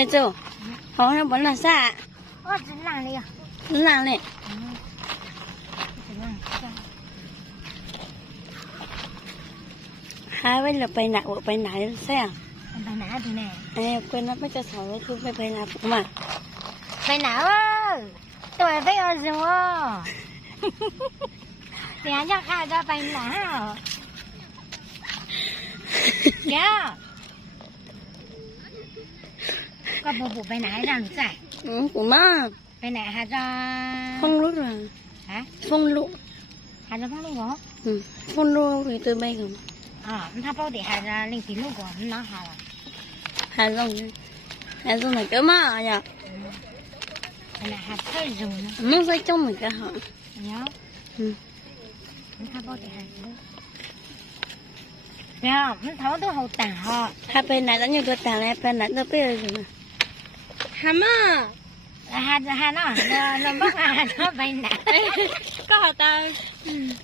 在做，好像本来啥，我只烂了呀，烂嘞，只烂。还为了ไปไหนไปไหนใช่อ่ะ ไปไหนทีไหน ไอ้คนนั้นไม่จะสอนก็คือไปไหนผมอ่ะ ไปไหนวะตัวไปเอาสิวะเดี๋ยวจะข้าจะไปไหนเดี๋ยวก็ปู่ไปไหนจังใจ ผมมา ไปไหนฮะจะ phong lúc rồi ฮะ phong lúc ฮะจะพ่อลูกเหรอ phong lúc thì tôi bay rồi อ๋อถ้าพ่อเดี๋ยวฮะจะเลี้ยงปีลูกก่อนนะฮะ Hà Long này cái má à nhở ไปไหนฮะเท่จุน nó sẽ trong mình cái hả เดี๋ยวถ้าพ่อเดี๋ยวฮะเดี๋ยวมันท้องตัวเขาต่างฮะ hai bên này đánh nhau tôi tàn này bên này tôi biết rồi hà má ฮะจะฮะเนาะเราบ้าฮะจะไปไหน có hả ta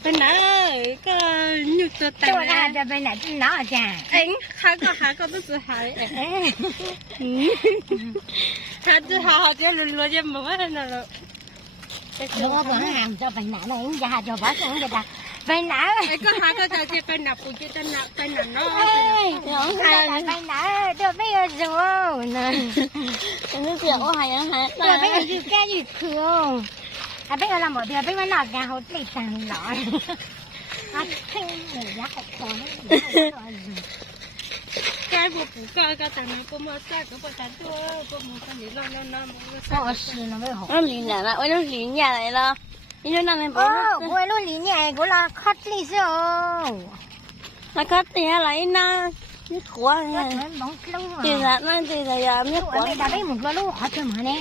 bên này ơi có nhiều tôi ตัว tàn ฮะ này จะไปไหนเนาะจ้ะ anh hai có biết sự hại hai tôi hại cái lùi lùi cho mà quá nên là ลูกก็บอกห่างจะไปไหนเลยจะหาจะบ้าจังจะไปไหน ไอ้ก็หาก็จะไปหนับกูจะหนับไปหนับเนาะ เฮ้ยน้องไปไหนเดี๋ยวไม่เอาจังวะนั่น ฉันนึกเสียว่าหายยังหาย เดี๋ยวไม่เอาอยู่แก่อยู่คืออ่ะไม่เอาละหมดเดี๋ยวไม่มาหนักงานเขาติดตังหรออ่ะให้หนูยักษ์คอให้ cái bộ phụ cơ cái thằng nào có mua sao có baoตัวcó mua cái gì loก็ซื้อนะไม่หก nó liền nhà lại nó liền nhà lại lo đi nó nằm bên โอ้ bố โหลูกหลีเนี่ยกูละคัดลิซ่ nó có tiền lại na biết của ก็ nha เหมือนบ้องกลุ้ง thì là nó thì là giờ ลู biết ก của ไม่ได้หมดว่าลูกเขาจะมาเนี่ย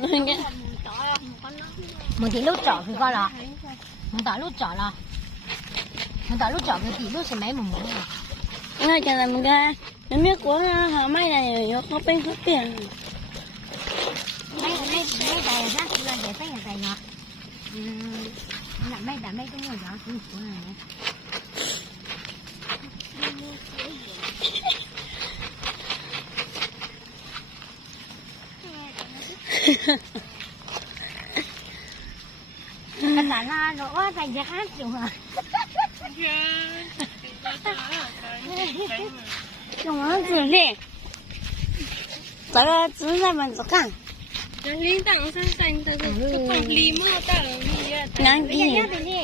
มึงที่ลูกเจาะคือก็หรอมึงต่อลูกเจาะหรอมึงต่อลูกเจาะคือตีลูกใช่ไหมมึง nó cho làm ra nó biết của họ mấy này nó có bên có tiền ไม่ได้นะคือเราเดี๋ยวไปอย่างไรเนาะไม่ต้องหัวเราะถึงหัวเลยภาษาลาวเราว่าใจจะข้ามจุ่มอ่ะ 用我自己这个只在门子干领导上山的是放礼貌到了，你也。难 ไม่ใช่ 听 เป็นนี่